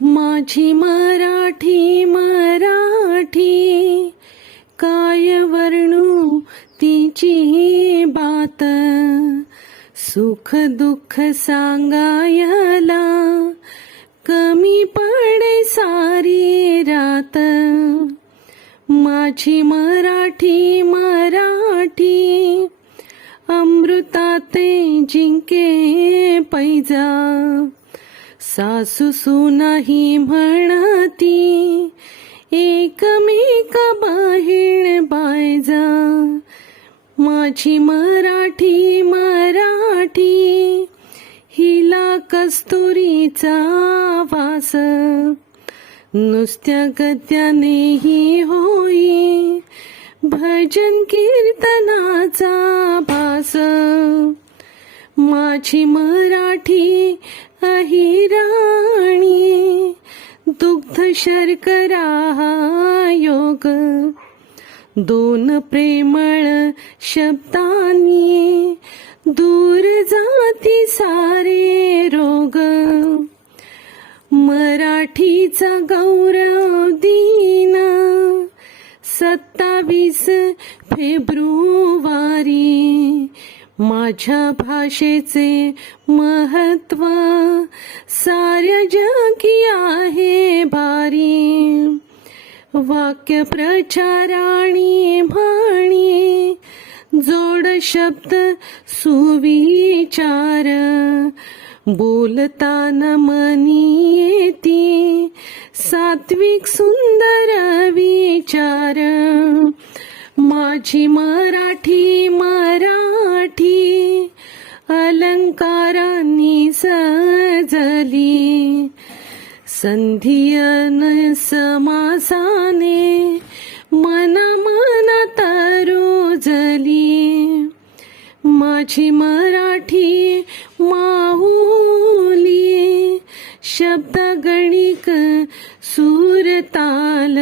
माझी मराठी मराठी. काय वर्णू तिची बात? सुख दुःख सांगायला कमी पडे सारी रात. माझी मराठी मराठी. अमृताते जिंके पैजा. सासू सुनाही म्हणती एकमेक बहीण बायजा माझी मराठी मराठी हिला कस्तुरीचा वास. नुसत्या गद्यानेही होई भजन कीर्तनाचा भास. माझी मराठी शर्करा हा योग. दोन प्रेमळ शब्दांनी दूर जाती सारे रोग. मराठीचा गौरव दिन सत्तावीस फेब्रुवारी. माझ्या भाषेचे महत्त्व साऱ्या जगी आहे. वाक्य प्रचाराणी म्हणी जोड शब्द सुविचार. बोलताना मनी येती सात्विक सुंदर विचार. माझी मराठी मराठी अलंकारांनी सजली. संधियन समासाने मना मना तरोजली माझी मराठी माऊली शब्द गणिक सूरताल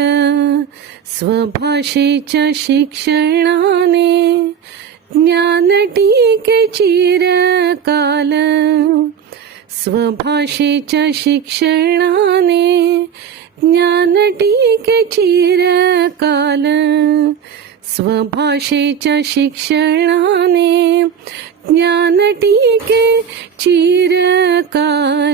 स्वभाषेच्या शिक्षणाने ज्ञान टीके चिरकाल। स्वभाषेच्या शिक्षणाने ज्ञान टीके चिरकाल स्वभाषेच्या शिक्षणाने ज्ञान टीके चिरकाल